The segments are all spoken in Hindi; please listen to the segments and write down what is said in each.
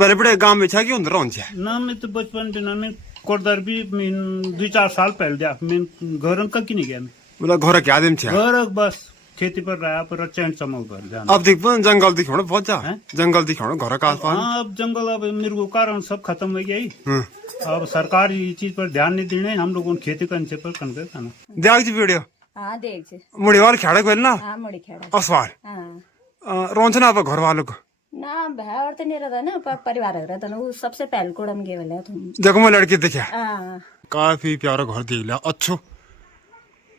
पहले बड़े गांव में छा क्यों रहो छे ना मैं तो बचपन दिन में कोटदार भी मैं 2-4 साल पहले दिया मैं घर का की नहीं गया मैं बोला घर के आदमी छे घर बस खेती पर रहा पर चैन चमक कर जाना अब देख पन जंगल दिखाणो बहुत जा जंगल दिखाणो घर का आसपास हाँ अब जंगल अब मेरे को कारण सब खत्म हो गया ही हम्म अब सरकार ये चीज पर ध्यान नहीं देने हम लोगों ने खेती करने पर कन करता ना देख जी वीडियो हाँ देख से मुड़ीवाल खेड़ा कोल ना हाँ मुड़ी खेड़ा असवार हाँ रोंछ ना अब घर वालों को ना भाई और तो नहीं रहता ना परिवार रहता ना वो सबसे पहले कोड़म के वाले तुम देखो मैं लड़की देखा हाँ काफी प्यारा घर देख लिया अच्छो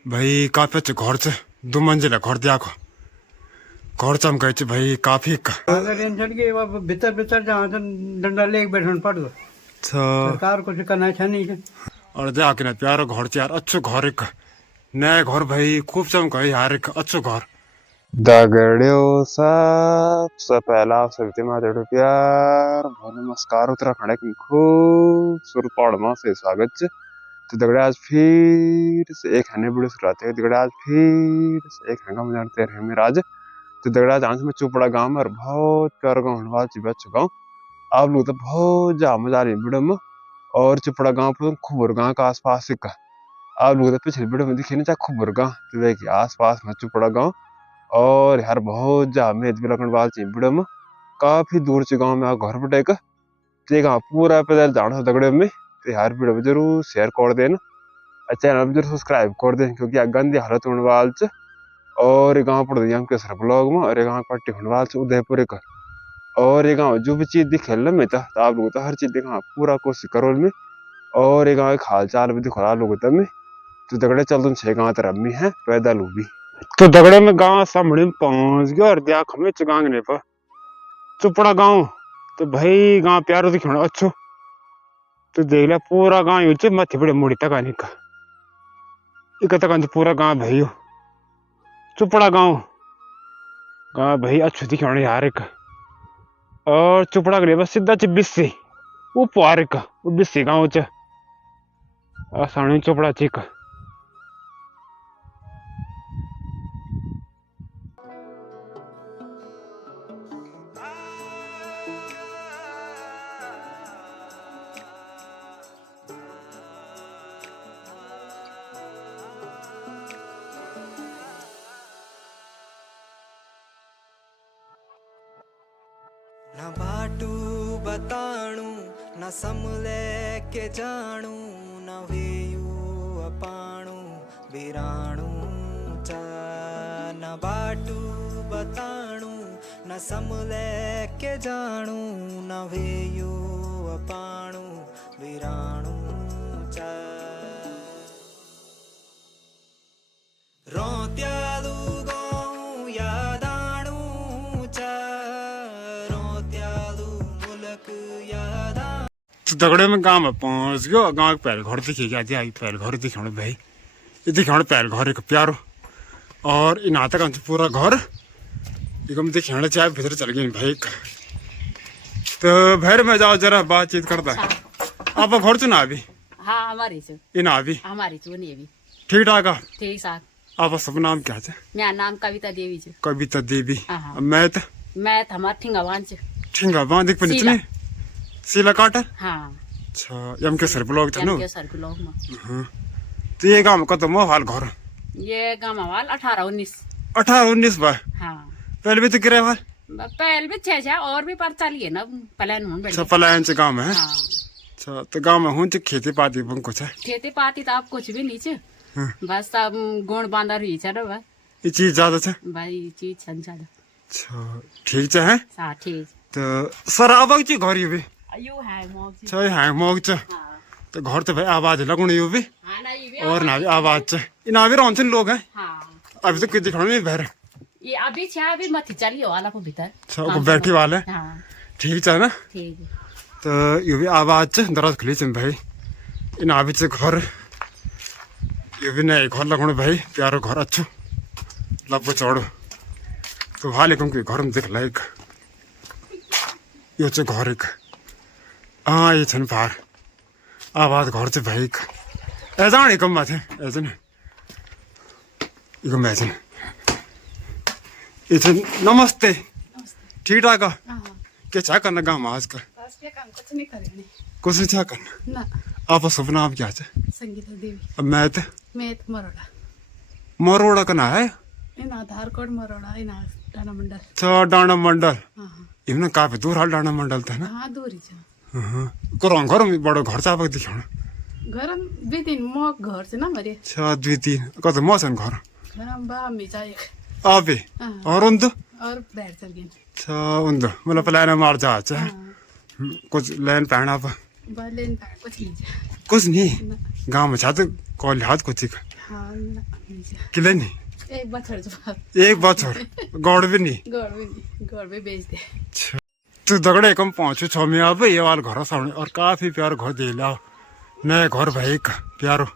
भाई काफी अच्छे घर से 2 मंजिला घर दिया को घर चमकाई छे भाई काफी अगर टेंशन के भीतर भीतर जहाँ डंडा लेके बैठना पड़ दो सरकार कुछ करना अच्छा नहीं है और जाके ना प्यारा घर से यार अच्छो घर एक नया घर भाई खूब चमकाई यार एक अच्छो घर दगड़ियों सबसे पहला सविते माते प्यार बहुत नमस्कार उत्तराखंड की खूबसूरत पहाड़ में से स्वागत है तो दगड़े आज फिर से एक हने वीडियो शुरुआत है दगड़े आज फिर से एक हंगा जानते रहे मेरा आज तो दगड़ा आज मैं चोपड़ा गांव में बहुत प्यारा गाँव होने वाला बच चुका हूँ आप लोग तो बहुत ज्यादा मजा आ रही है वीडियो में और चोपड़ा गाँव पर खुबर गाँव का आसपास का आप लोग तो पिछले वीडियो में दिखे नहीं चाहे खुबर गाँव तो देखिए आसपास में चोपड़ा गाँव और यार बहुत ज्यादा मेज भी लगने वाला चाहिए वीडियो में काफी दूर से गाँव में आ घर बटे का तो गाँव पूरा पैदल जाना दगड़े में तो यार वीडियो में जरूर शेयर कर देना चैनल में जरूर सब्सक्राइब कर देना क्योंकि गंदी हालत होने वाली और ये गाँव पड़ हम केसर ब्लॉग में और ये गाँव पट्टी होने वाले उदयपुर का और ये गाँव जो भी चीज दिखे में तो आप लोग तो हर चीज देखा पूरा कोशिश करो में और ये गाँव हाल चाल भी दिखा लोग में तो दगड़े चल तुम 6 गाँव तरफ में है पैदल भी तो दगड़े में गाँव सामने में पहुंच गया और दिया हमें चगांगने पर चुपड़ा गाँव तो भाई गाँव प्यारो दिखा अच्छो तो देख लिया पूरा गाँव मथे बड़े मुड़ी तक आने का एक तक पूरा गाँव भाई चुपड़ा गाँव भाई अच्छो दिखा यार एक और चुपड़ा के लिए बस सीधा बिस्सी वो पार का वो बिस्सी गाँव च आसानी चुपड़ा चिक न बाटू बताणू न समले के जानू न वेयू अपाणू बिराणू चा न बाटू बताणू न समले के जानू न वेयू अपाणू बिराणू चा रोत्यालू गाँव यादाणू चा दगड़े में गाँव में पहुंच गयो गाँव के पहले घर दिखे क्या पहले घर दिखाने भाई ये दिखाने पहले घर एक प्यारो और इन आता का पूरा घर एकदम दिखाने चाहे भीतर चल गए भाई तो भैर में जाओ जरा बातचीत करता है आप घर चुना अभी हाँ हमारी चो इन अभी हमारी चो नहीं अभी ठीक ठाक ठीक ठाक आप सब नाम क्या है मेरा नाम कविता देवी चो कविता देवी हाँ। मैं हमारा ठिंगावान चो ठिंगा वहां दिख पनी सीला काटर हाँ अच्छा यम के सर ब्लॉग था ना सर ब्लॉग में तो ये गाँव कत हाल घर ये गाँव वाल 18-19 18-19 बा हाँ पहले भी तो गिरे वाल पहले भी 6 और भी पर चलिए ना पलायन हूँ अच्छा पलायन से गाँव में है हाँ अच्छा तो गाँव में हूँ खेती पाती कुछ है खेती पाती तो आप कुछ भी नीचे बस अब गुण बांधा रही चलो भाई ये चीज ज्यादा है भाई ये चीज संचार अच्छा ठीक है हाँ ठीक तो सर अब जी घर ये भी यू है मोग अच्छा हैंग मोग च तो घर तो भाई आवाज लगुण यो भी हाँ ना ये भी और ना भी आवाज च इन भी रहन लोग हैं हाँ अभी तो कुछ दिखाने नहीं बहर ये अभी छा अभी मत चलिए वाला को भीतर अच्छा वो बैठी वाले हाँ ठीक है ना ठीक तो ये भी आवाज च दराज खुली च भाई इन अभी च घर ये भी नहीं घर लगुण भाई प्यारो घर अच्छो लब्बो चढ़ो तो वालेकुम के घर में देख लाइक यो च घर एक हाँ ये छन पार आवाज घर से भाई ऐसा कम बात है ऐसा इको मैचन ये नमस्ते ठीक ठाक क्या चाह करना गाँव आजकल बस ये काम कुछ नहीं करेंगे कुछ नहीं क्या करना ना आपका शुभ नाम क्या है संगीता देवी अब मैं तो मैं तो मरोड़ा मरोड़ा का ना है इन आधार कार्ड मरोड़ा इन डाना मंडल अच्छा डाना मंडल हाँ इमने काफी दूर हाल डाना मंडल था ना हाँ दूरी छ करो घर में बड़ो घर चापक दिखाना घर भी दिन म घर से ना मरे अच्छा 2-3 कत मौसम घर घर में बा मी चाहिए अबे और उन तो और बैठ चल गए अच्छा उन तो मतलब प्लान मार जा अच्छा कुछ लैन पहना आप बालेन का कुछ लीजिए कुछ नहीं गांव में छाते कॉल हाथ कुछ हाँ ना लीजिए किले नहीं एक बछड़ जो एक बात छोड़ गौड़ भी नहीं गौड़ भी बेच दे तू दगड़े कम पहुंचो छो में अब ये वाल घर सामने और काफी प्यार घर दे लाओ नए घर भाई का प्यारो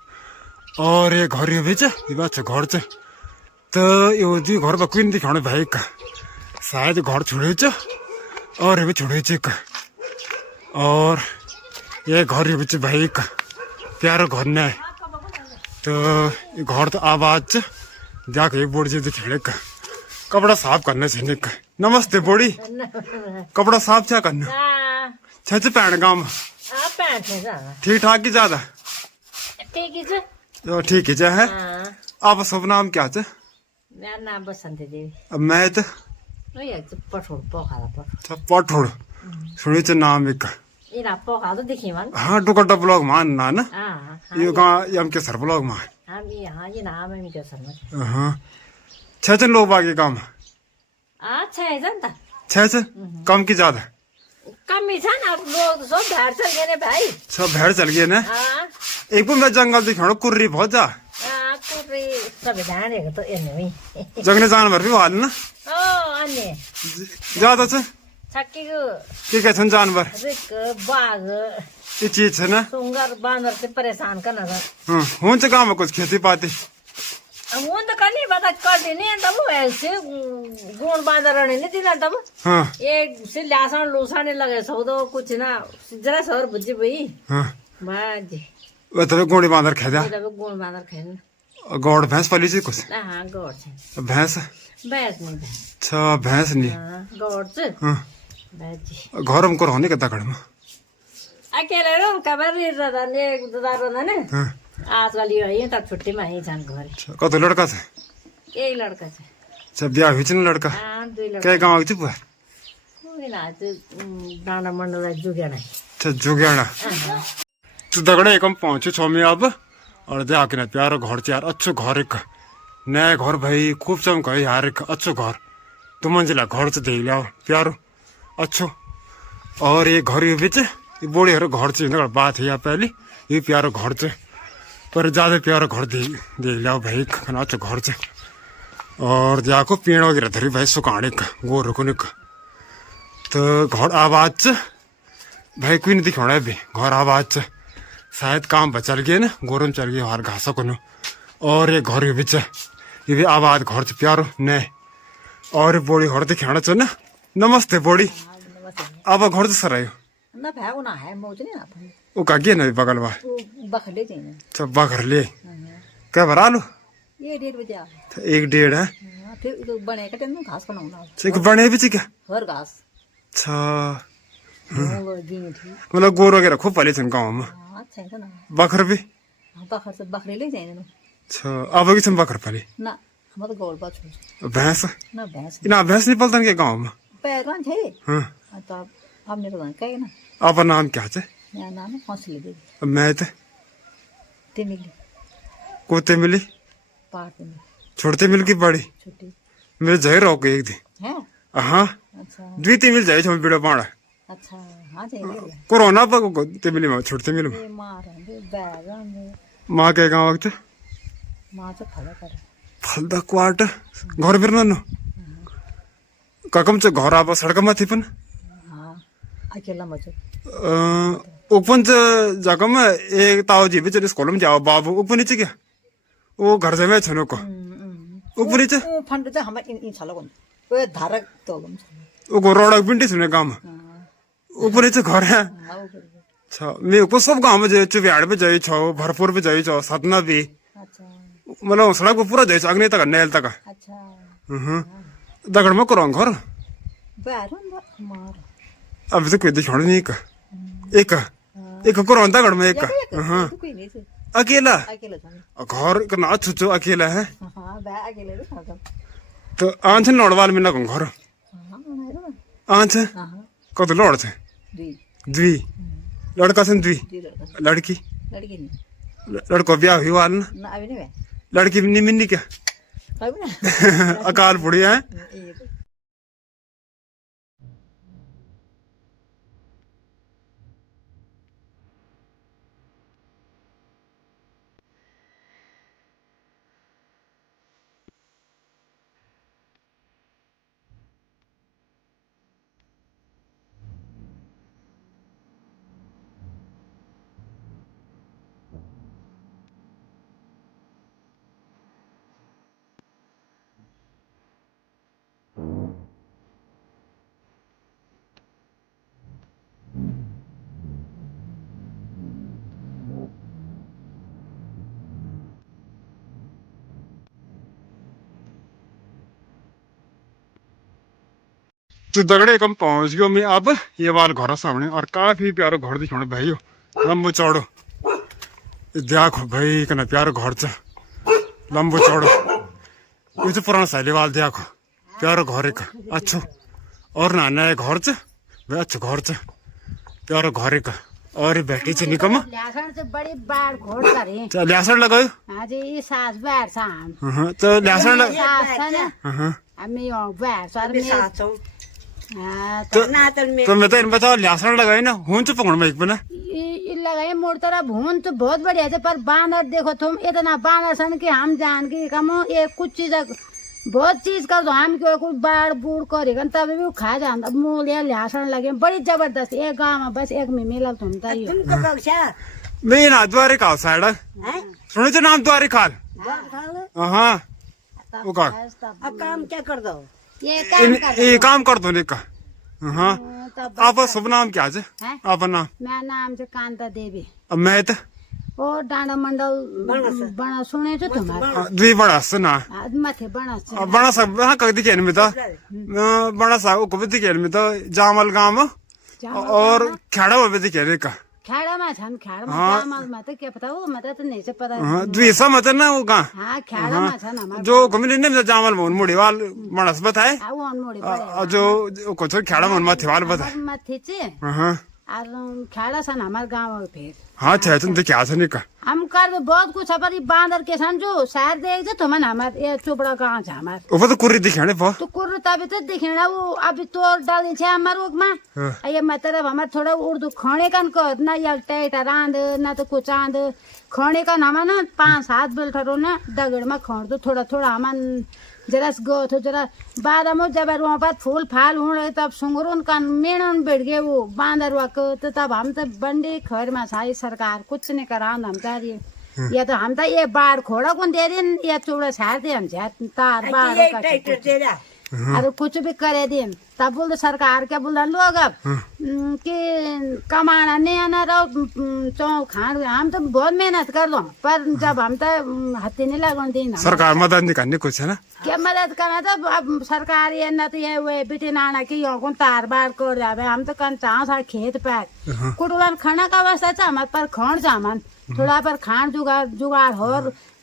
और ये घर ये बेच ये बात घर च तो ये जी घर पर क्वीन दिखाने भाई का शायद घर छोड़े च और ये भी छोड़े च का और ये घर ये बेच भाई का प्यारो घर ने तो ये घर तो आवाज च जाके एक बोर्ड जी दिखाने का कपड़ा साफ करना चाहिए का नमस्ते बोड़ी कपड़ा साफ क्या करना छच पैण गांव ठीक ठाक की ज्यादा तो ठीक है है आप शुभ नाम क्या है मेरा नाम बसंती देवी अब मैं तो पठोड़ पोखा पठोड़ सुनी च नाम एक इना पोखा तो देखी मन हाँ टुकटा ब्लॉग मान ना ना हाँ ये कहाँ ये हम के सर ब्लॉग मान हम यहाँ ये नाम है मिक्यो सर हाँ छह लोग बाकी काम अच्छा है जनता छह कम की ज्यादा कम ही था ना लोग सब बाहर चल गए ने भाई सब भेड़ चल गए ना हाँ एक मैं जंगल दिखाना कुर्री बहुत जा कुर्री सब जाने तो इनमें जंगली जानवर भी हाल ना ओ अन्य ज्यादा छ छक्की को के छन् जानवर रिक बाघ ये चीज है ना सुंगर बानर से परेशान करना था हुन्छ गाँव में कुछ खेती पाती वो तो करनी पता कर देनी है तब ऐसे गुण बांधर नहीं दिला तब हाँ एक से लासन लोसाने लगे सौ तो कुछ ना जरा सर बुझी भाई हाँ बाजी वो तो गोड़ी बांधर खेदा तब गुण बांधर खेल गौड़ भैंस पाली जी कुछ हाँ गौड़ से भैंस बैस नहीं अच्छा भैंस नहीं हाँ गौड़ से हाँ बाजी घर हमको रहने के तकड़ में अकेले रूम कबर रहा ने दादा ना ने हाँ आजकल ये तब छुट्टी में ही जान घर कत लड़का थे एक लड़का से अच्छा ब्याह हुई ना लड़का हाँ दो लड़का क्या गाँव की चुप है कोई ना तो डांडा मंडल जुगे नहीं अच्छा जुगियाना तो दगड़े कम पहुंचे छो में अब और जाके ना प्यारो घर यार अच्छो घर एक नया घर भाई खूब चमक यार एक अच्छो घर 2 मंजिला घर से दे लिया प्यारो अच्छो और ये घर ये बीच ये बोड़ीहरू घर चाहिँ बात है यहाँ पहले ये प्यारो घर चाहिँ पर ज्यादा प्यारो घर दे लिया भाई खाना अच्छो घर चाहिँ और जाको पेड़ वगैरह धरी भाई सुकाने का गोरु को निक तो घर आवाज च भाई कोई नहीं दिखाना भी घर आवाज च शायद काम पर चल गए ना गोरम चल गए हर घासों को न और ये घर भी ये भी आवाज घर से प्यारो ने और बोड़ी घर दिखाना चाहिए ना नमस्ते बोड़ी अब घर से सर आयो ना भाई ना है मौज नहीं ना वो का गया ना बगल बा बखले चाहिए सब बखर ले क्या भरा लो ये 1:30 बजे आ 1-1:30 है फिर तो बने का टाइम घास बनाऊंगा ठीक बने भी क्या हर घास अच्छा वो दिन थी मतलब गोर वगैरह खूब पाले थे गाँव में अच्छा है ना बकर भी बखर से बकरे ले जाएंगे ना अच्छा अब की तुम बकर पाली ना हम तो गौड़ बात छोड़ भैंस ना भैंस ना भैंस नहीं पलता क्या गाँव में पैरवान थे हाँ तो अब मेरे को कहे ना आपका नाम क्या है मेरा नाम है हौसले देवी मैं तो मिली कोते मिली पार्ट में छोड़ते मिल की बड़ी छुट्टी मेरे जहर रहो एक दिन है हाँ अच्छा 2-3 मिल जाए छो बीड़ो पाड़ा अच्छा हाँ चाहिए कोरोना पर ते मिली मैं छोड़ते मिल में मार बैग माँ के गाँव वक्त माँ तो फला करे फलदा क्वाट घर फिर नो ककम च घर अब सड़क में थी पन हाँ अकेला मचो ओपन च जगह में एक ताऊ जी बिचारे स्कूल में जाओ बाबू ऊपर नीचे क्या वो घर से मैं छनो को ऊपर नीचे वो फंड तो हमारे इन सालों को वो धारक तो हम वो रोड बिंटी सुने गाँव में ऊपर नीचे घर है अच्छा मैं ऊपर सब गाँव में जाए चुबियाड़ पे जाए छो भरपूर पे जाए छो सतना भी अच्छा मतलब सड़क पूरा जाए अग्नि तक नेल तक अच्छा दगड़ में करो घर बैरन मार अब तो कोई दिखाना नहीं का एक एक को रोंदा गड़ में एक हाँ कोई नहीं से अकेला अकेले जाने घर का ना छुचो अकेला है हाँ बे अकेले भी खाता तो आंछ नोड़वाल में ना घर हाँ मेरा आंछ हाँ कत लड़ थे दी द्वी लड़का से द्वी दी लड़का लड़की लड़की नहीं लड़को ब्याह हुई वाल ना ना अभी नहीं बे लड़की भी नहीं मिलनी क्या अभी ना अकाल बुढ़ी है ये तो तो दगड़े कम पहुंच गयो मैं अब ये वाल घर सामने और काफी प्यारो घर दिखाने भाई लंबो चौड़ो देखो भाई कना प्यारो घर च लंबो चौड़ो ये तो पुराना शैली वाल देखो प्यारो घर एक अच्छो और ना नया घर च भाई अच्छो घर च प्यारो घर एक और बैठी च निकम ल्यासण से बड़ी बाढ़ घोड़ करे ल्यासण लगायो आज ये सास बैठ सा हम तो ल्यासण सास था ना हमें यो बैठ सर अभी में साथ सौ तो नातल में तो मैं तो इन बताओ ल्यासण लगाई ना हूं च पकड़ में एक बना ये लगाए मोड़ तरह भून तो बहुत बढ़िया है पर बानर देखो तुम इतना बानर सन के हम जान के कमो ये कुछ चीज बहुत चीज कर दो हम क्यों कुछ बाढ़ बूढ़ करेगा तभी भी खा जाता मूल या ल्यासण लगे बड़ी जबरदस्त एक गाँव में बस एक में मिला तुम ताइयो तुमको पक्षा मैं ना द्वारे का साइड हैं सुने तो नाम द्वारे खाल हाँ वो का अब काम क्या कर दो ये काम कर ये काम कर दो ने का हाँ तब आप शुभ नाम क्या है हैं? आप नाम मैं नाम से कांता देवी अब मैं तो ओ डांडा मंडल बना सुने छो तुम्हारे द्वी बड़ा सुना माथे बना बड़ा सा हाँ कभी दिखे में तो बड़ा सा वो कभी दिखे में तो जामल गांव और खेड़ा वो भी दिखे का खेड़ा छन् खेड़ा जामलमा त के पता हो मतलब तो नहीं से पता द्वी मत ना वो गाँव हाँ खेड़ा छन् हमारे जो कमी नहीं जामल मोहन मुड़ीवाल बड़स बताए वो अनमोड़ी जो कुछ खेड़ा मोहन माथेवाल बताए माथे चे हाँ और खेड़ा छन् हमारे गाँव में फिर हाँ थे तुम क्या नहीं का हम कर बहुत कुछ है पर ये बांदर के छन् जो शहर देख जो तुमन हमारे ये चोपड़ा गाँव छ हमारे वो तो कुर्री दिखाने बहुत तो कुर्र तभी तो दिखेना वो अभी तोड़ डाली छे हमारे उगमा ये मतलब हमारे थोड़ा उर्दू खाने का ना या टेटा रांद ना तो कुछ आंद खाने का हमारा ना 5-7 बेल्टरो ना दगड़ में खाण तो थोड़ा थोड़ा हमान जरा गो तो जरा बाद में जब वहाँ पर फूल फाल हो रहे तब सुंगरून का मेणन बैठ गए वो बांदर वाक तो तब हम तो बंडे खैर में सारी सरकार कुछ नहीं करा हम चाहिए या तो हम तो ये बाढ़ खोड़ा कौन दे दिन या चूड़ा छाड़ दे हम तार बाढ़ ये ट्रैक्टर दे रहा अरे कुछ भी करे दिन तब बोल सरकार क्या बोल लोग अब कि कमाना नहीं आना रहो चौ खान हम तो बहुत मेहनत कर दो पर जब हम तो हत्ती नहीं लगन दिन सरकार मदद नहीं करनी कुछ है ना क्या मदद करना था अब सरकार ये न तो ये वे बेटे नाना की यो कौन तार बाड़ कर जावे हम तो कन चाह सा खेत पैक कुटुलन खाना का अवस्था था हमारे पर खान सामान थोड़ा पर खान जुगाड़ हो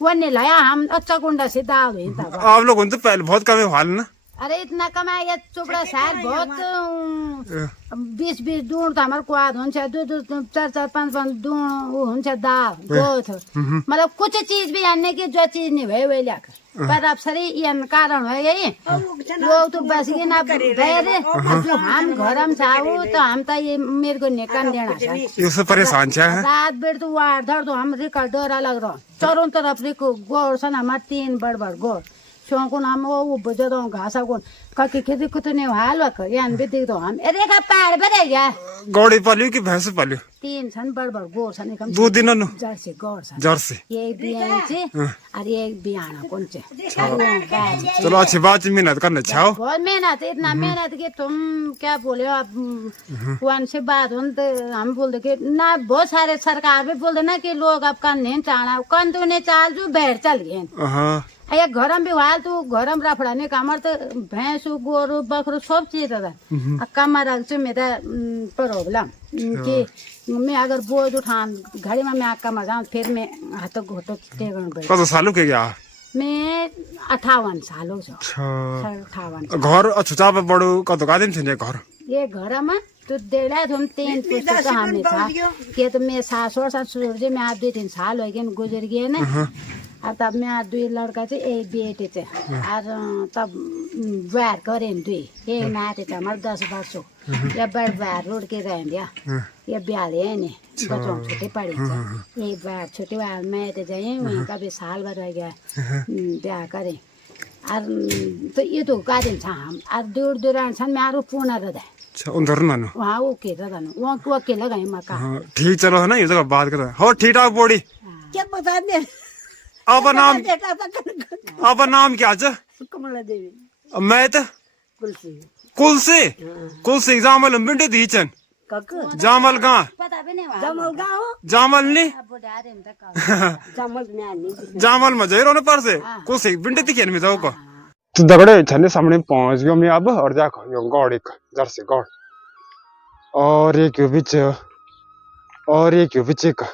वो नहीं लाया हम अच्छा कुंडा से दाल हुई तब आप लोगों तो पहले बहुत कम हाल ना अरे इतना कमाए ये चोपड़ा शहर बहुत 20-20 दूण तो हमारे क्वाद हुन्छ 2-4 5 दूण वो हुन्छ दाल गोथ मतलब कुछ चीज भी अन्य की जो चीज नहीं भई वही ल्याकर पर अब सरी ये कारण है यही लोग तो बस के ना गए जो हम घर में छाऊ तो हम तो ये मेरे को निकल देना ये सब परेशान है रात बेर तो वार धर तो हम रिका डरा लग रहा चारों तरफ रिको गोड़ सन हमारे 3 बड़ गोड़ शौकुन हम वो बजो घासा कोन ककी खेती कुछ नहीं हाल वक यान भी दिख दो हम अरे का पहाड़ पर है क्या गौड़ी पालियो कि भैंस पालियो तीन छन् बडबड गोर छन् एकदम दो दिन नु जर्सी गोर छन् जर्सी एक बिहान चाहिँ और एक बिहान कौन चाहिँ चलो अच्छी बात है, मेहनत करना चाहो। बहुत मेहनत, इतना मेहनत कि तुम क्या बोले अब वन से बात हो तो हम बोलते कि ना बहुत सारे सरकार भी बोलते ना कि लोग अब कन नहीं चाहना कन तो नहीं चाल जो बैठ चल गए हाँ ये घरम भी हाल तो घरम राफड़ाने कामर तो भैंस गोरु बकरू सब चीज था कमर से मेरा प्रॉब्लम कि मैं अगर बोझ उठान घड़ी में मैं कमर जाऊँ फिर मैं हाथों घोटो कत सालों के गया मैं 58 सालों से अच्छा 58 घर अछुचा पे बड़ो कत का दिन छे घर ये घर में तो देला तुम 3 पुस्तक तो हमने था कि तो मैं सासुर ससुर जी मैं आप 2-3 साल हो गए गुजर गए ना अब तब मैं दुई लड़का चाहिँ एक बेटी चाहिँ और तब ब्याह करें दुई एक नाते था हमारे 10 वर्ष या बड़ ब्याह रोड के रहें दिया ये ब्याह ले नहीं बच्चों छुट्टी पड़ी एक ब्याह छुट्टी वाल मैं तो जाइए वहीं का भी साल भर रह गया ब्याह करें और तो ये तो का दिन था हम और दूर दूर छन् मैं पूर्ण रहे अच्छा उधर ना नो वहाँ वो के रहा वहाँ को अकेला गए मका ठीक चलो है ना ये जगह बात कर हो ठीक ठाक बोड़ी क्या बता दे अब नाम क्या है कमला देवी मैं तो कुलसी कुलसी जामल बिंडे दीचन काका जामल गा पता भी नहीं जमल गाँव जामल नहीं जमल में आनी जामल में जय रोने पर से कुलसी बिंडे दिखे नहीं जाओ को तो दगड़े छने सामने पहुंच गयो मैं अब और जाको यो गौड़ एक जर्सी गौड़ और एक यो बीच का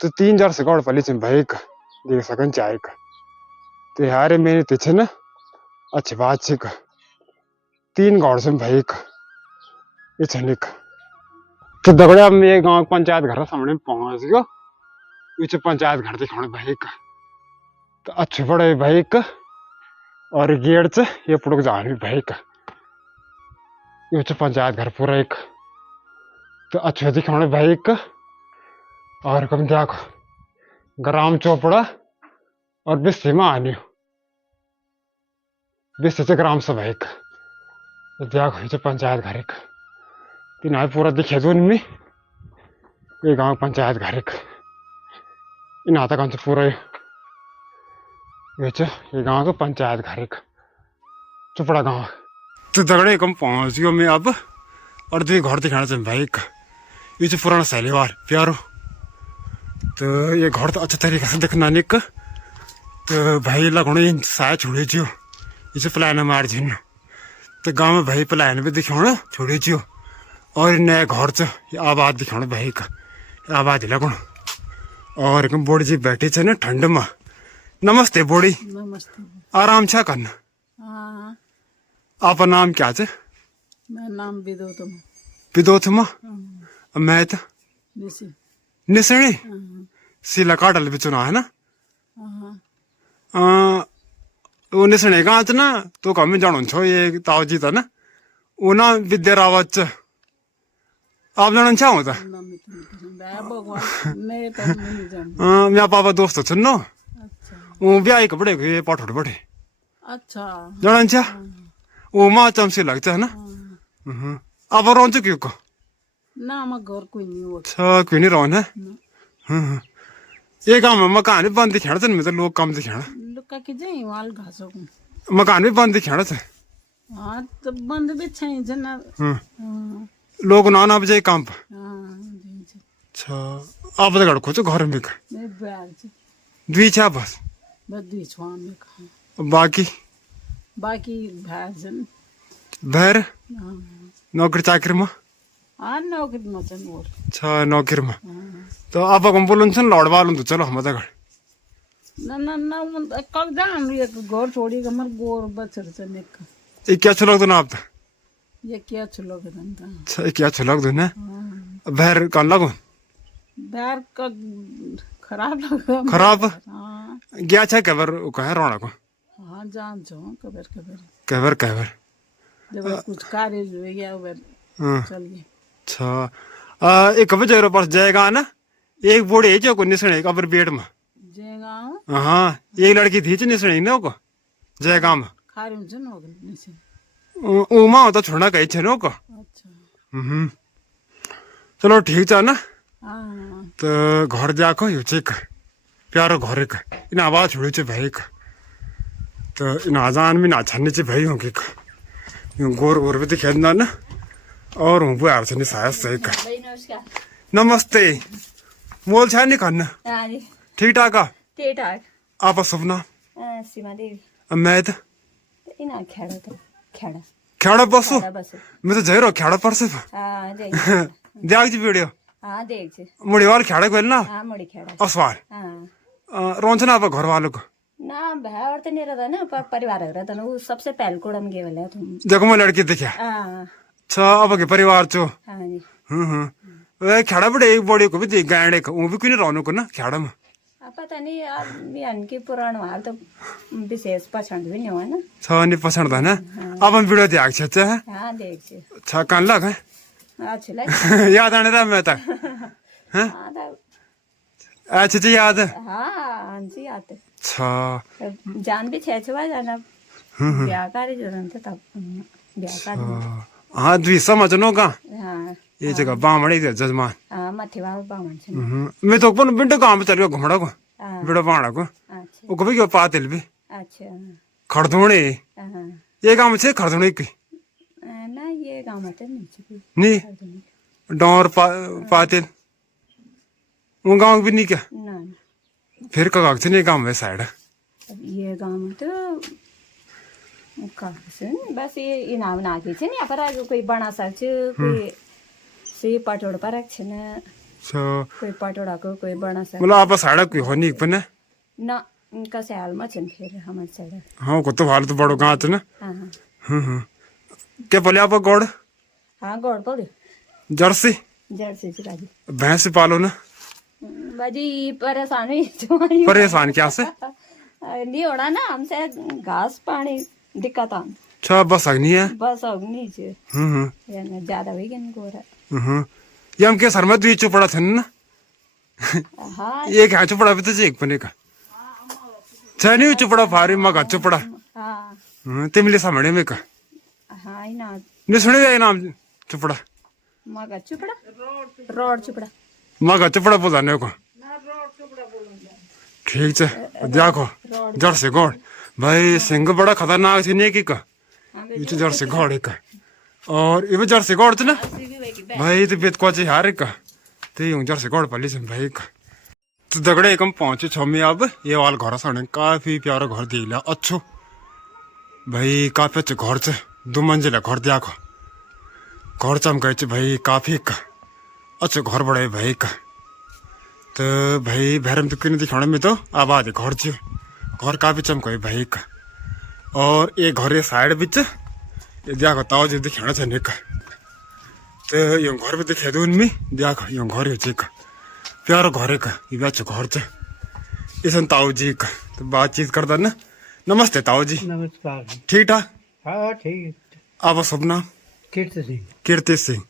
तो 3 जर्सी गौड़ पली छन भाई का देख सकन चाय का तो यार मेरे पीछे ना अच्छी बात छे का 3 गौड़ छन भाई का ये छने का तो दगड़े अब मैं गांव पंचायत घर सामने पहुंच गयो ये पंचायत घर दिखाने भाई का तो अच्छे बड़े भाई का और गेट से ये पुड़क जाने भाई का ये पंचायत घर पूरा एक तो अच्छे दिखाने भाई का और कम देखो ग्राम चोपड़ा और बिस्सी में आनी बिस्सी से ग्राम सभा एक तो देखो ये पंचायत घर एक तीन पूरा दिखे जो इनमें ये गांव पंचायत घर एक इन आता कौन से पूरा ये गांव का पंचायत घर एक चुपड़ा गांव तो दगड़े कम पहुंच गयो मैं अब और 2 घर दिखाना चाहिए भाई का ये पुराना शैलीवार प्यारो तो ये घर तो अच्छा तरीके से देखना निक तो भाई लगने साया छोड़े जियो ये प्लान मार जिन तो गांव में भाई प्लान भी दिखाना छोड़े जियो और नया घर च आबाद दिखाना भाई का आबाद लगन और एकदम बोड़ी जी बैठी छे ना ठंड में नमस्ते बोड़ी नमस्ते आराम छा करना हाँ आपका नाम क्या है मैं नाम विदोतम विदोथमा मैं तो निसी निसणी सीला काटल बिचुना है ना वो निसणे का ना तो कमी जानो छो ये तावजी था ना वो ना विद्या रावत आप जानो चाहो था मेरा पापा दोस्त छन नो वो ब्याह कपड़े के पठोड़ पठे अच्छा जानो चा वो माँ चमसी लगता है ना आप रोन क्यों को ना हमारे घर कोई नहीं हुआ अच्छा कोई नहीं रोन है ये काम में मकान भी बंद दिखाना था मैं तो लोग काम दिखाना लुका के जाए वाल घासों को मकान भी बंद दिखाना था हाँ तो बंद भी छे जना लोग ना ना बजाए काम पर हाँ अच्छा आप तो गड़को तो घर में मैं बैर जी द्वी छा बस बद्दी छुआ में खा बाकी बाकी भैर जन भैर हाँ नौकरी चाकरी में हाँ नौकरी मचन और अच्छा नौकरी में तो आप हम बोलन सन लौड़ वालों तो चलो हम घर ना ना ना कल जा हम ये घर छोड़ी कमर गोर बचर से निक ये क्या अच्छा लगता ना आप तो ये क्या चलो के धंधा अच्छा ये क्या अच्छा लगता ना भैर कौन लगो बैर का खराब लगा खराब हाँ गया अच्छा कबर कहे रोना को हाँ जान जो कबर कबर कबर कबर जब कुछ कार्य हो गया उधर चल गए अच्छा एक कब जगह पास जाएगा ना एक बोड़ी है जो को निसणे कबर बेड में जेगा हाँ एक लड़की थी जो निसणे ना को जाएगा में खारे में जन हो गए निसे उमा होता छोड़ना कहीं छे नो को अच्छा चलो ठीक छ ना हाँ तो घर जाको यो चाहिँ प्यारो घर एक इन आवाज छोड़ी चाहिँ भाई तो इन आजान में ना छाने चाहिँ भाई होंगे यो गोर गोर भी खेलना ना और हूँ बुआर से साहस सही का भाई नमस्कार नमस्ते मोल छा नहीं खाना हाँ जी ठीक ठाक आ ठीक ठाक आप सपना सीमा देवी मैं तो इन खेड़ा तो खेड़ा खेड़ा बसो बस मैं तो जहरो खेड़ा परसे हाँ देख देख जी वीडियो हाँ देख जी मुड़ी वाल खेड़ा को ना हाँ मुड़ी खेड़ा असवार हाँ रोन्छ ना आप घर वालों को ना भाई और तो नहीं रहता ना परिवार रहता ना वो सबसे पहले कोड़म गे वाले तुम देखो मैं लड़की देखा हाँ छ अब के परिवार चो हाँ जी वे खेड़ा बड़े एक बड़े को भी देख गाड़े को वो भी कोई रहने को ना खेड़ा में अब पता नहीं यार बिहान की पुराण हाल तो विशेष पसंद भी नहीं हुआ ना छ नि पसंद था ना अब हम वीडियो देख छे हाँ देख जी छ कान लग अच्छा लगे याद आने रहा मैं तक हाँ तो- अच्छा जी याद हाँ जी आते छ जान भी छे छुआ जाना ब्याह कारी जरूर थे तब ब्याह कारी हाँ दुई समझनो का हाँ ये जगह बामड़े जजमान हाँ मथेवाल बामन छ मैं तो अपन बिंडो गांव में चल गया घुमड़ा को हाँ बिड़ो बाड़ा को अच्छा वो कभी क्यों पातिल भी अच्छा खड़धोणे हाँ ये गांव में छे खड़धोणे की ना ये गाँव में तो नहीं छी नहीं डोर पातिल वो गांव भी नहीं क्या ना फिर का नहीं गांव में साइड अब ये गाँव में तो बस ये इनाम ना की नहीं पर कोई बना सक्छ कोई सी पटोड़ पर न कोई पटोड़ा को कोई बना सक्छ मतलब आप साइड कोई हो नहीं पने न कसै हालमा छन् फेरि हमारे साइड हाँ को तो हाल तो बड़ो गांव ना हाँ क्या बोले आप गौड़ हाँ गोड़ पल्यो जर्सी जर्सी चाहिँ राजी भैंस पालो ना बाजी परेशान हुई तुम्हारी परेशान क्या से नहीं होना ना हमसे घास पानी दिक्कत आन छ बस अग्नि है बस अग्नि छ यार ज्यादा हुई गन गोरा ये हम के सर में दुई चुपड़ा थे ना हाँ एक हाँ चुपड़ा भी तो एक पने का छ नहीं चुपड़ा फारी मगा चुपड़ा हाँ तिमीले सामने में का हाँ ना नहीं सुने नाम चुपड़ा मगा चुपड़ा रोड चुपड़ा मगा चुपड़ा बोलाने को ठीक छ देखो जर्सी गौड़ भाई सिंह बड़ा खतरनाक थी नहीं की का ये तो जर्सी गौड़ का और ये भी जर्सी गौड़ थी ना भाई तो बेत को हारे का तो ये जर्सी गौड़ पाली से भाई का तो दगड़े एक हम पहुंचे छमी अब ये वाल घर सामने काफी प्यारा घर देख लिया अच्छो भाई काफी अच्छे घर से 2 मंजिला घर देखो घर चमकाए भाई काफी का अच्छो घर बड़ा भाई का तो भाई भैरम तो क्यों दिखाने में तो आबाद है घर से घर काफी चमकाए भाई का और ये घर ये साइड बिच ये देखो ताऊ जी दिखाना चाहिए का तो यो घर भी दिखा दो उनमें देखो यो घर है का प्यारो घर का ये भी अच्छा घर से इसन ताऊ जी का तो बातचीत करता ना नमस्ते ताऊ जी नमस्कार ठीक ठाक हाँ ठीक आप सब नाम कीर्ति सिंह कीर्ति सिंह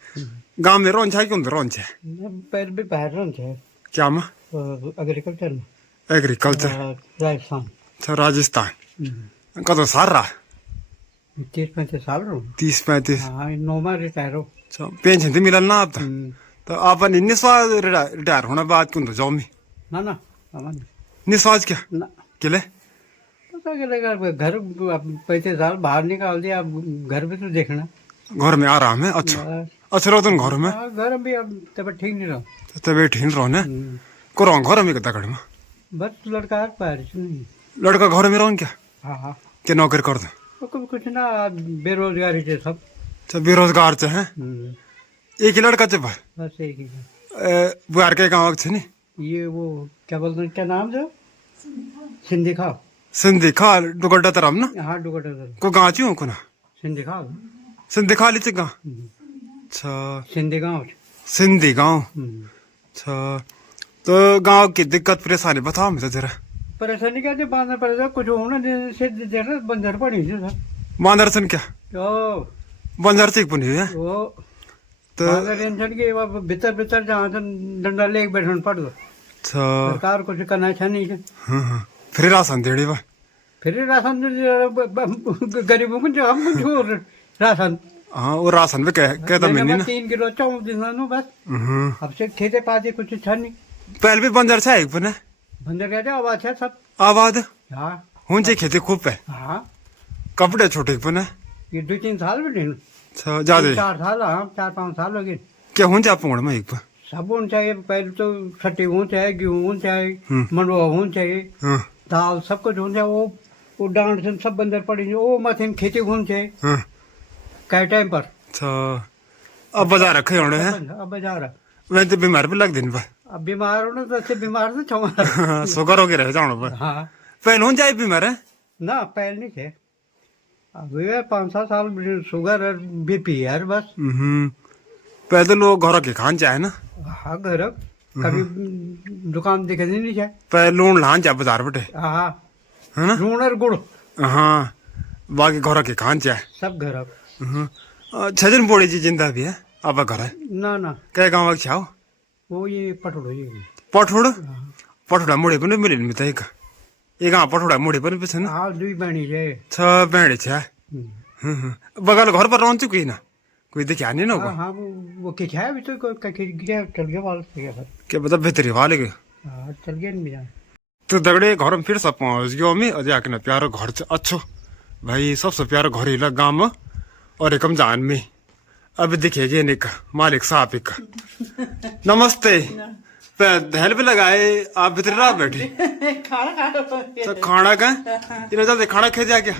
गांव में रोन छा क्यों रोन छे पैर भी बाहर रहन्छ क्या में एग्रीकल्चर में एग्रीकल्चर राजस्थान अच्छा राजस्थान कतो सारा 30-35 साल रहो 30-35 हाँ 9 में रिटायर हो अच्छा पेंशन तो मिलल ना आप तो आप निस्वाज रिटायर होने बाद क्यों तो जाओ मी ना ना हमारे निस्वाज क्या ना केले पता चलेगा घर 35 साल बाहर निकाल दिया अब घर भी तो देखना घर में आराम है अच्छा अच्छा रहो तुम घर में हाँ, घर भी अब तब ठीक नहीं रहो तबे ठीक रहो ना को रहो घर में कितना में बस लड़का बाहर से नहीं लड़का घर में रहो क्या हाँ हाँ क्या नौकरी कर दो तो कुछ ना बेरोजगारी से सब अच्छा बेरोजगार चे हैं एक ही लड़का चे भाई बस एक ही बुआर के गाँव से नहीं ये वो क्या बोलते हैं क्या नाम जो सिंधी खाओ सिंधी खा डुगड्डा तरम ना हाँ डुगटा को गाँव ची को ना सिंधी खाओ सिंधी खा ली गाँव अच्छा सिंधी गाँव सिंधी गाँव अच्छा तो गाँव की दिक्कत परेशानी बताओ मुझे जरा परेशानी क्या बांधना पड़ेगा कुछ होना से देखा बंजर पड़ी थी सर मानदर्शन क्या ओ बंजर से पुनी है वो तो टेंशन के भीतर भीतर जहाँ से डंडा ले बैठना पड़ दो अच्छा सरकार कुछ करना अच्छा नहीं है फिर राशन देड़ी बा फिर राशन गरीबों को जो हम जो राशन हाँ वो राशन में कहता मैंने ना 3 किलो चाउल दिनु बस अब से खेते पाते कुछ छ नहीं पहले भी बंदर छ एक पनि बंदर कहते आवाज है सब आवाज हाँ हुन्छ खेती खूब है हाँ कपड़े छोटे पनि ये 2-3 साल भी नहीं छ ज्यादा 4 साल हाँ 4-5 साल हो गए क्या हुन्छ पुंगड़मा एक सब होना चाहिए पहले तो छठी होना चाहिए गेहूँ होना चाहिए मंडुआ होना चाहिए हाँ दाल सब कुछ होना चाहिए वो डांड से सब बंदर पड़े वो मथे खेती होना चाहिए हाँ कई टाइम पर छ अब बाजार रखे होने हैं अब बाजार है। मैं तो बीमार भी लग दिन पर अब बीमार हो ना तो अच्छे बीमार तो छो शुगर हो गया रह जाओ पर हाँ पहले हो जाए बीमार है ना पहले नहीं थे अब 5-7 साल शुगर और बीपी यार बस पहले तो लोग घर के खान चाहे ना हाँ घर कभी दुकान दिखे नहीं चाहे पहले लून लान चाहे बाजार बटे हाँ है ना लूण और गुड़ हाँ बाकी घर के खान चाहे सब घर छजन बोड़ी जी जिंदा भी है अब घर है ना ना क्या गाँव के छाओ वो ये पटोड़ो ये पठोड़ पठोड़ा मुड़ी पनि मिले नि त एक एक पठोड़ा मुड़ी पनि छ न हाँ 2 बहनी है छ बेंडे छ बगल घर पर रहन्छु कोही न कोही देखि हानि न हाँ हाँ वो क्या है अभी तो गिरा चल गया वाल से गया के बता भित्री वाले के हाँ चल गया नहीं मिला तो दगड़े घर में फिर सब पहुंच गयो हमें अजय आके प्यारो घर छ अच्छो भाई सबसे प्यारो घर हिला गांव में और एकम जान में अब दिखेगी निक मालिक साहब एक नमस्ते हेल्प भी लगाए आप भीतर रह बैठे तो खाना का इन्हें जल्दी खाना खे जा क्या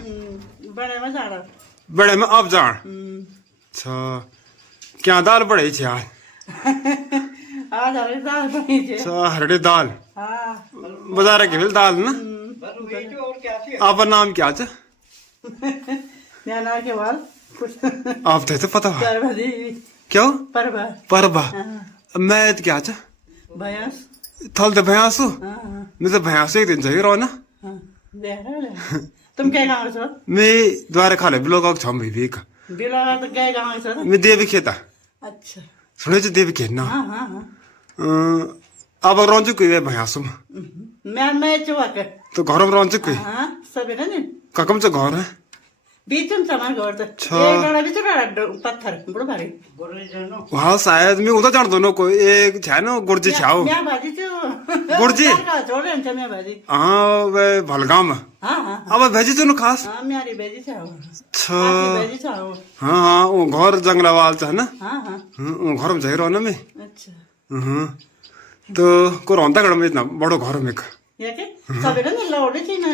बड़े में अब जान अच्छा क्या दाल बड़े छे यार हरड़ी दाल बाजार की भी दाल ना आपका नाम क्या है आप थे तो पता है क्यों परबा मैं क्या था थल तो भैंस मैं तो भैंस एक दिन चाहिए रहो ना तुम क्या गाँव छो मैं द्वारा खा ले ब्लॉग छम भी का बिला तो क्या गाँव छो मैं देवी खेता अच्छा सुने जो देवी खेत ना हाँ हाँ हाँ अब रोंजू कोई भैंस मैं चुवा के तो घर में रोंजू कोई हाँ सब है ना ककम से घर है बीच में सामान घर तो अच्छा। एक गड़ा बीच में पत्थर बड़ो भारी वहाँ शायद मैं उधर जान दोनों को एक छा ना गुर्जी छाओ मैं भाजी चो गुर्जी छोड़ रहे हैं मैं भाजी हाँ वे भलगाम हाँ हाँ अब भेजी तो खास हाँ मेरी बेजी चाहो अच्छा बेजी चाहो हाँ हाँ वो घर जंगलावाल था ना हाँ हाँ वो घर में जाहिर हो ना मैं अच्छा तो को रोंता गड़ में इतना बड़ो घर में का याके सबेरे नहीं लौटे थी ना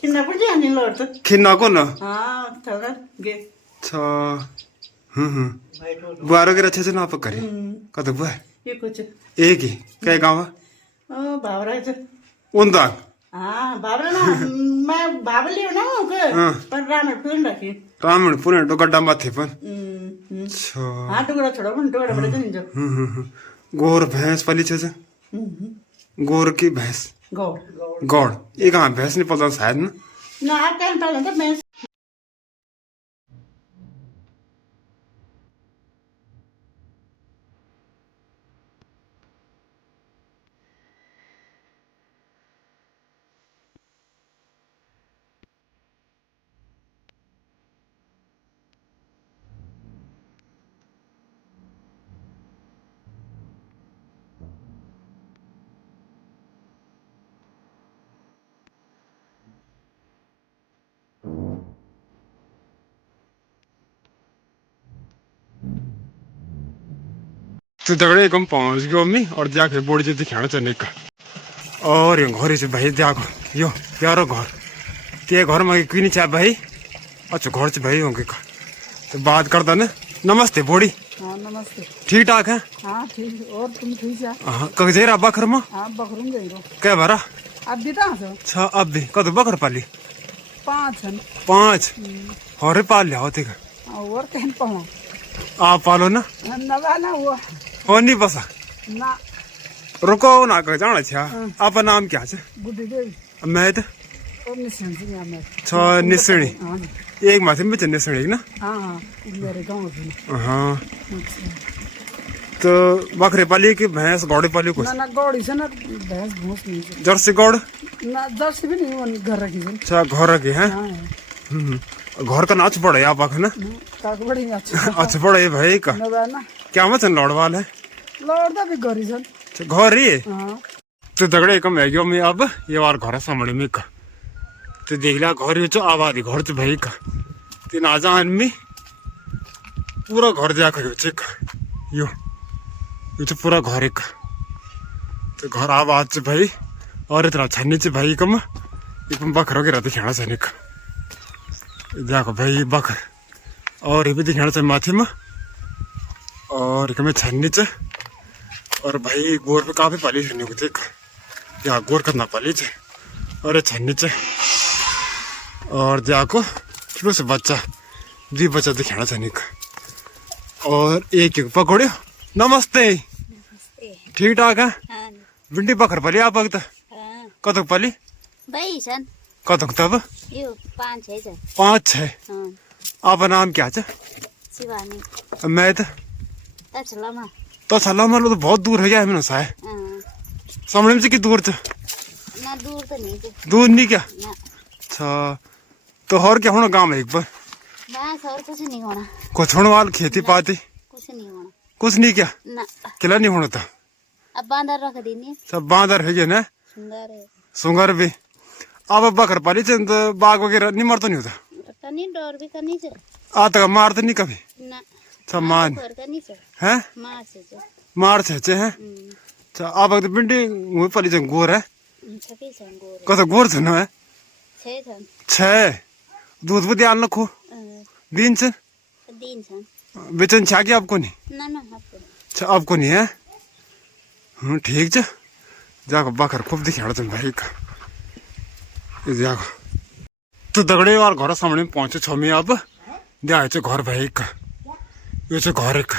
किन्ना पड़ जाए नहीं लौट तो खिन्ना को ना हाँ थोड़ा गे अच्छा बुआरो के अच्छे से ना आप करें कद बुआ ये कुछ एक ही कई गाँव ओ बावरा है उनदा हाँ बाबरा ना मैं बाबा लियो ना हाँ। पर रामण पूर्ण रखी रामण पुणे तो गड्ढा माथे पर हम्म अच्छा हाँ टुकड़ा छोड़ा पण टुकड़ा बड़े दिन जो गोर भैंस पाली छे गोर की भैंस गौड़ गौड़ एक हाँ भैंस नहीं पता शायद ना आप क्या पहले तो मैं तो दगड़े कम पहुंच गयो मम्मी और जाके बोड़ी जी दिखाना चलने का और ये घर से भाई देखो यो प्यारो घर ते घर में क्यों नहीं चाहे भाई अच्छा घर से भाई होंगे का तो बात करता ना नमस्ते बोड़ी हाँ नमस्ते ठीक ठाक है हाँ ठीक और तुम ठीक है हाँ कब जेरा बकर में हाँ बकरूम गई रो क्या भरा अब भी कहाँ से अच्छा अब भी कद बकर पाली 5 है 5 और पाल लिया होते का और कहन पाऊँ आप पालो ना नवा ना हुआ हो नहीं बसा ना रुको ना कर जाना छा आपका नाम क्या है बुद्धि देवी मैं तो और निशन सिंह है मैं छ निसणी हाँ एक माथे में निसणी ना हाँ हाँ मेरे गाँव से हाँ अच्छा तो बकरे पाली की भैंस गौड़े पाली कुछ ना ना गौड़ी से ना भैंस भूस नहीं से जर्सी गौड़ ना जर्सी भी नहीं वो घर रखी से अच्छा घर की है हाँ घर का नाच पड़े आप है ना काको बड़ी अच्छा अच्छा पड़े भाई का नबा ना क्या मत लौड़वाल है लौड़दा भी गरी छन् घर ही हाँ तो दगड़े कम है गयो मैं अब ये वार घर सामने में का तो देख लिया घर यो चो आबादी घर तो भाई का तीन आजा आदमी पूरा घर दिया खयो चेक यो तो पूरा घर एक तो घर आबाद च भाई और इतना छन्नी च भाई कम एकदम बकरों के रहते खेना छनिक देखो भाई बकर और ये भी दिखाना चाहिए माथे में और एक में छन्नी च और भाई गोर पे काफी पाली छन्नी को देख यहाँ गोर करना पाली च और ये छन्नी च और देखो छोटो से बच्चा दी बच्चा दिखाना छनिक और एक एक पकड़ो नमस्ते ठीक ठाक है भिंडी बकर पाली आप अगता कतक पाली भाई छन् कतक तब यो 5-6 छ 5-6 आप नाम क्या है शिवानी मैं तो तछलामा छला तो बहुत दूर है क्या है सा है सामने में से की दूर च ना दूर त नहीं छ दूर नहीं क्या ना अच्छा तो और क्या होना काम है एक बार बस और कुछ नहीं होना कुछ होने वाला खेती पाती कुछ नहीं होना कुछ नहीं क्या ना किला नहीं होना था अब बांधर रख देनी सब बांदर है ना सुंदर है सुंगर भी अब बकर पाली च तो बाघ वगैरह नहीं मरता नहीं होता कनी डर भी कनी छ आता मारते नहीं कभी ना सब मान पर कनी छ है मार से छ मार छे हैं अच्छा अब तो पिंडी मुँह पाली च गोर है छके छन् गोर कत गोर छ ना है 6 छन् 6 दूध भी ध्यान रखो दिन च दिन छन् बेचन छा कि आपको नहीं ना ना आपको अच्छा आपको नहीं है ठीक छ जाको बकर खूब दिखाड़ा तुम भाई का ये जाको तो दगड़े वार घर सामने पहुंचे छमी अब दिया छ घर भाई का यो छ घर एक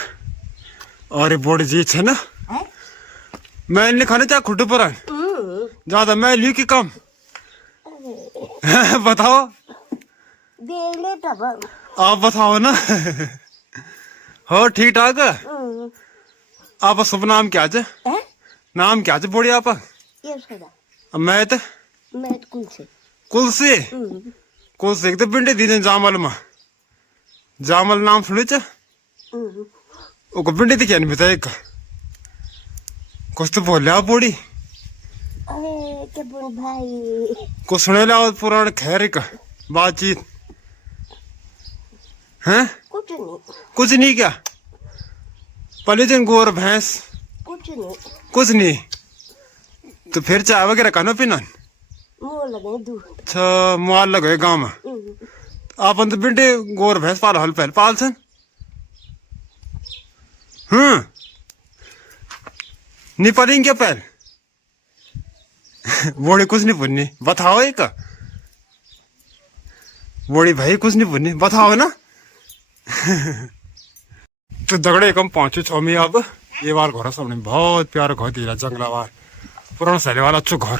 और ये बोर्ड जी छ ना मैं इनने खाने चाह खुट्टे पर ज्यादा मैं लियो कि कम बताओ आप बताओ ना हो ठीक ठाक आप शुभ नाम क्या है नाम क्या है बोड़ी आप मैं तो कुल से एक तो पिंडे दी जामल में जामल नाम सुने च ओको पिंडे दिखे नहीं बताए का कुछ तो बोले आप बोड़ी कुछ सुने ला पुराण खैर का बातचीत हैं कुछ नहीं क्या पलीजन गोर भैंस कुछ नहीं तो फिर चाय वगैरह खाना पीना अच्छा मुआल लगे गाँव में आप तो बिंडे गोर भैंस पाल हल पहल पाल सन नहीं पढ़ेंगे क्या पहल बोड़ी कुछ नहीं पुन्नी बताओ एक बोड़ी भाई कुछ नहीं पुन्नी बताओ ना तो दगड़े कम पहुंचे छमी अब ये बार घर सामने बहुत प्यारा घर दिला जंगला वार पुराना सैले वाला अच्छो घर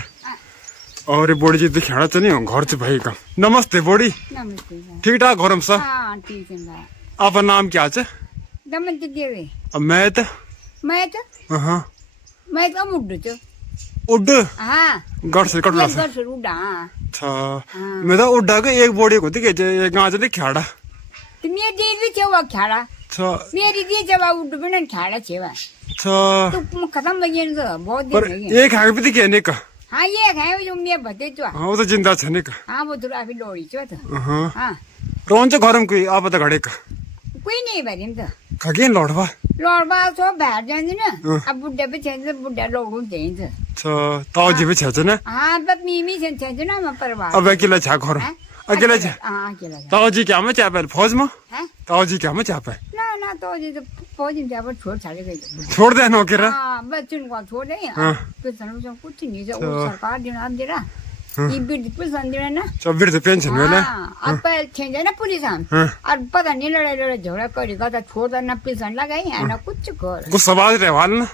और ये बोड़ी जी दिखाना तो नहीं घर से भाई का नमस्ते बोड़ी नमस्ते ठीक ठाक घर में सब हाँ ठीक है आपका नाम क्या है दमन देवे मैं तो मैं तो मुड्डू छ उड हाँ घर से कटला घर से उड़ा अच्छा मैं तो उड्डा के एक बोड़ी को दिखे एक गांव से ख्याड़ा तो मेरी दी भी छेवा खाड़ा अच्छा मेरी दी छेवा उड़ बिना खाड़ा छेवा अच्छा तो खत्म बजे बहुत पर दिन एक है भी दिखे नहीं का हाँ ये है जो मैं बते तो हाँ वो तो जिंदा छे नहीं का हाँ वो थोड़ा अभी लोड़ी छो तो हाँ हाँ रोन से घर में कोई आप बता घड़े का कोई नहीं भरी तो खगेन लौटवा लौड़वा सो बैठ जाएंगे ना अब बुढ़े पे छेंगे बुढ़ा लोड़ू जाएंगे अच्छा ताऊ जी भी छे ना हाँ बस मीमी छेंगे ना मैं परिवार अब अकेला छा घर अकेला छा हाँ अकेला ताऊ जी क्या में चापे फौज में है ताऊ जी क्या में चापे ना ना तो जी तो फौज में जाकर छोड़ छाड़े गए छोड़ दे नो किरा हाँ बच्चों को छोड़ दे तो सर कुछ नहीं जो सरकार देना दे रहा ये बिड पेंशन देना ना 24 पेंशन मिले अब चेंज है ना पुलिस हम और पता नहीं लड़ाई झगड़ा करेगा तो छोड़ देना पेंशन लगाई है ना कुछ कर कुछ समाज रहवाल ना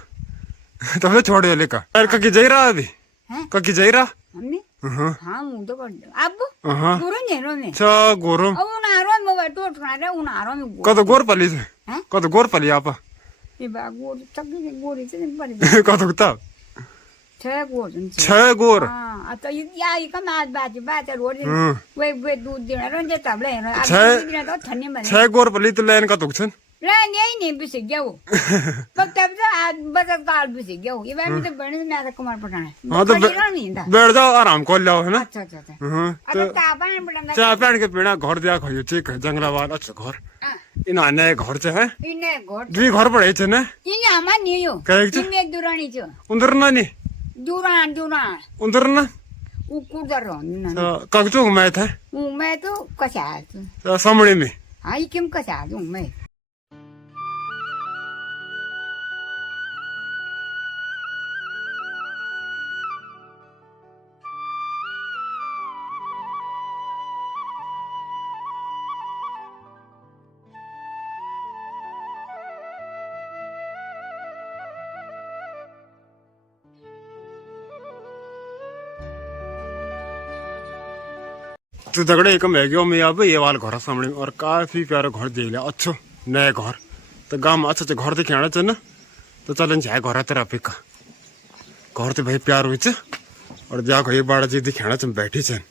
तो फिर छोड़ दे का यार ककी जाई रहा अभी ककी जाई रहा हमने हाँ मुंह तो कर अब गुरु नेरो में अच्छा गोरम अब उनारो में वो टोट खा उनारो में कत गोर पली से कत गोर पली आप ये बा गोर तक गोरी से नहीं पड़ी कत तब 6 गोर छन् 6 गोर आता या इकम आज बात रोड हं. वे दूध देणार म्हणजे ताबले छे- दिना तो थन्ने म्हणे 6 गोर पली तो लैन का तुकछन् ला नाही बिसे घेऊ फक्त आज बचत काल बिसे घेऊ ये मी तर बने मी आता कुमार पटाणे हाँ तो बैठ जाओ आराम कर लो है ना अच्छा अच्छा अच्छा हाँ, आता तो तापन पडना चाय पान के पीना घर दिया खयो ठीक है जंगलावाद अच्छा घर इन आने घर छ है इने घोट दुई घर पड़े छ ने इने आमा नियो कहेक छ इने दुराणी छ उन्दर ना नि दुराण उन्दर ना उ कुदर रहन कगचो मैं था मैं तो कसा छु समणी में हाई किम कसा छु मैं तो दगड़े एक मैं गयो मैं अब ये वाल घर सामने और काफी प्यारा घर देख लिया अच्छो नया घर तो गांव में अच्छा घर दिखाना चाहिए ना तो चलन जाए घर तरफ का घर तो भाई प्यार हुई और देखो ये बाड़ा जी दिखाना चम बैठी छन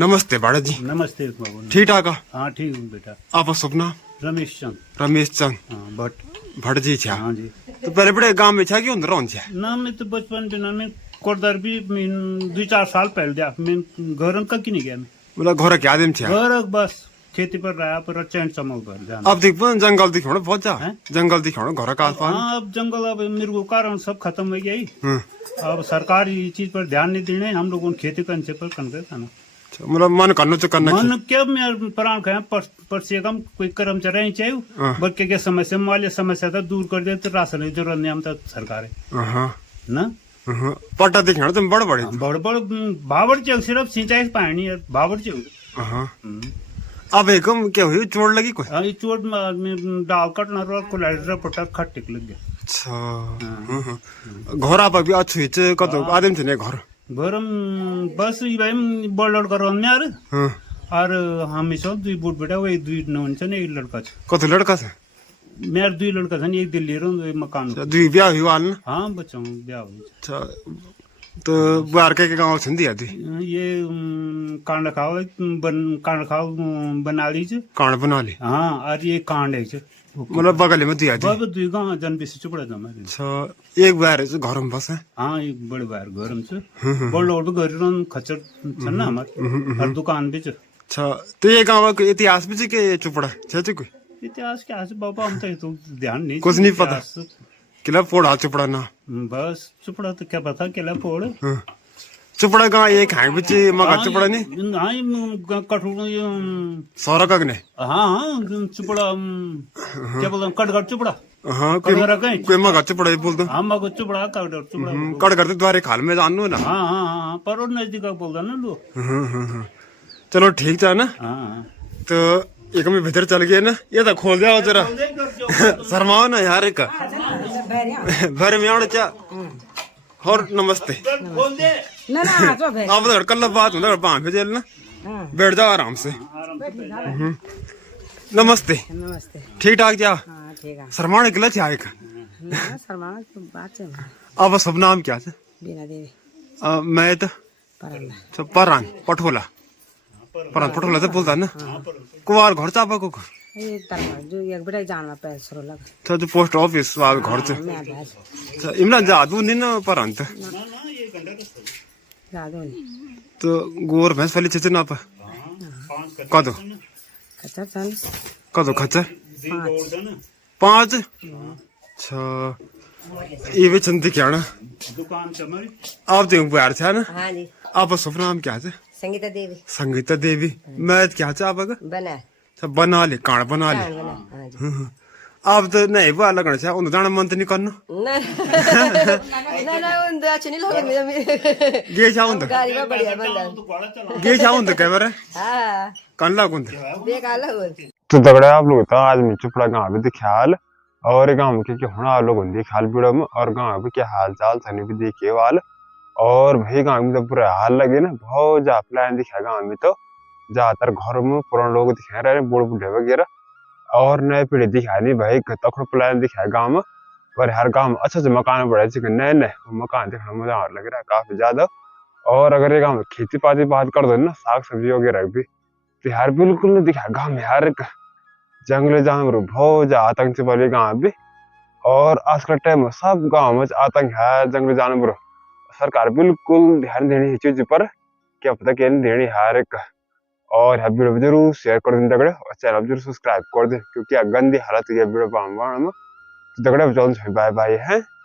नमस्ते बाड़ा जी नमस्ते बाबू ठीक ठाक हाँ ठीक हूँ बेटा आप सपना रमेश चंद रमेश चंद हाँ भट्ट भट्ट जी छा हाँ जी तो पहले बड़े गांव में छा कि उधर रौन छा ना मैं तो बचपन बिना में कोटदार भी 2-4 साल पहले दिया मैं घर का की नहीं गया मैं मतलब घर के आदमी छा घर बस खेती पर रहा पर चैंट चमक कर जाना अब देख जंगल दिखाना बहुत जा हैं? जंगल दिखाना घर का आसपास हाँ अब जंगल अब मेरे को कारण सब खत्म हो गया ही हम्म, अब सरकार ये चीज पर ध्यान नहीं देने हम लोगों ने खेती करने से पर कर था ना अच्छा, मतलब मन करना चाहिए करना मन क्या मैं प्राण खाया पर से कम कोई कर्मचारी हाँ। चाहिए बल्कि क्या समस्या वाले समस्या था दूर कर दे तो राशन की जरूरत नहीं हम तो सरकार है चाहिए हाँ ना हाँ पट्टा दिखाना तुम बड़ बड़े बड़ बड़ बाबर चाहिए सिर्फ सिंचाई पानी है बाबर चाहिए हाँ अब एकम क्या हुई चोट लगी कोई हाँ ये चोट में आदमी डाल कटना रो कोलाइडर पटा खट टिक लग गया अच्छा घर आप अभी अच्छे हिचे कतो आदमी थे ने घर गरम बस ये भाई बड़ लड़का रहने यार हाँ और हम सब 2 बूट बेटा वही 2 नौन से एक लड़का छ कतो लड़का से मेरे 2 लड़का था एक दिल्ली रहो मकान दुई ब्याह हुई वाल ना हाँ बच्चों ब्याह हो अच्छा तो बाहर के गांव छंदी आती ये कांड खाओ बना लीजिए कांड बना ली हाँ और ये कांड है मतलब बगल में दिया जी बाबा 2 गाँव जन बेसी चुपड़ा था हमारे अच्छा एक बार घर में बस है हाँ एक बड़े बार घर से बड़ लोग घर खच्चर छ ना हमारे और दुकान भी छ अच्छा तो ये गांव का इतिहास भी के चुपड़ा छे कोई इतिहास क्या है बाबा हम तो ध्यान नहीं कुछ नहीं पता। इतिहास। किला फोड़ा चुपड़ा ना बस चुपड़ा तो क्या पता केला फोड़ हाँ। चुपड़ा गांव एक है बिच मगा चुपड़ा नहीं हाँ कठोर सौरा कगने हाँ हाँ चुपड़ा क्या बोलते कटगट चुपड़ा हाँ कटोरा कहीं कोई मगा चुपड़ा बोल दो हाँ मगो चुपड़ा कटगट चुपड़ा कट करते द्वारे खाल में जानू ना हाँ हाँ हाँ पर और नजदीक बोलता ना लोग चलो ठीक था ना हाँ तो एक में भीतर चल गए ना ये तो खोल दिया जरा शर्माओ ना यार एक भर में और चा और नमस्ते खोल दे ना ना जो भाई आप तो कल बात होता बांध पे जेल ना बैठ जाओ आराम से नमस्ते नमस्ते ठीक ठाक जा हाँ ठीक है शर्मा निकला क्या एक ना शर्मा की बात है अब सब नाम क्या है बीना देवी मैं तो परल्ला परान पठोला परान पठोला से बोलता ना कुवार घर चापा को ये तरह जो एक बड़ा जान में पैसे सरो लग अच्छा जो पोस्ट ऑफिस वाल घर से मैं आज अच्छा इमरान जादू नहीं ना परान तो जादू नहीं तो गोर भैंस वाली चीज ना पा कदो कच्चा चल कदो खच्चा 5 अच्छा ये भी चंदी क्या ना दुकान चमरी आप तो बाहर था ना हाँ जी आप शुभ नाम क्या है संगीता देवी संगीता देवी मैं क्या है आप बना अच्छा बना ले कांड बना ले हाँ जी आप तो नहीं वो लगना चाहिए उन दाना मन तो नहीं करना ना ना उन अच्छे नहीं लगे गे जाऊं तो गाड़ी में बढ़िया बंदा गे जाऊं तो कैमरा हाँ कन लागूं बेकार लगे तो दगड़ा आप लोग आज मैं चुपड़ा गांव भी ख्याल और गांव के होना आप लोगों ने ख्याल पीड़ा में और गांव के क्या हाल चाल सनी भी देखिए वाल और भाई गांव में तो पूरा हाल लगे ना बहुत जा प्लान दिखा गांव में तो ज्यादातर घरों में पुराने लोग दिखा रहे बूढ़े बूढ़े वगैरह और नए पीढ़ी दिखा नहीं भाई तक प्लान दिखा गाँव में पर हर गांव में अच्छे मकान बड़े नए नए मकान देखने में मजा और लग रहा है काफी ज्यादा। और अगर ये गाँव में खेती पाती बात कर दो ना, साग सब्जी वगैरह भी, तो यार बिल्कुल नहीं दिखा गाँव में यार जंगली जानवर बहुत ज्यादा आतंक से भरे गाँव भी। और आज के टाइम में सब गाँव में आतंक है जंगली जानवर। सरकार बिल्कुल ध्यान देनी चीज पर, क्या पता क्या नहीं देनी हर एक। और यह वीडियो जरूर शेयर कर दें दगड़े, और चैनल जरूर सब्सक्राइब कर दें, क्योंकि गंदी हालत है वीडियो में। तो दगड़े चल बाय बाय है।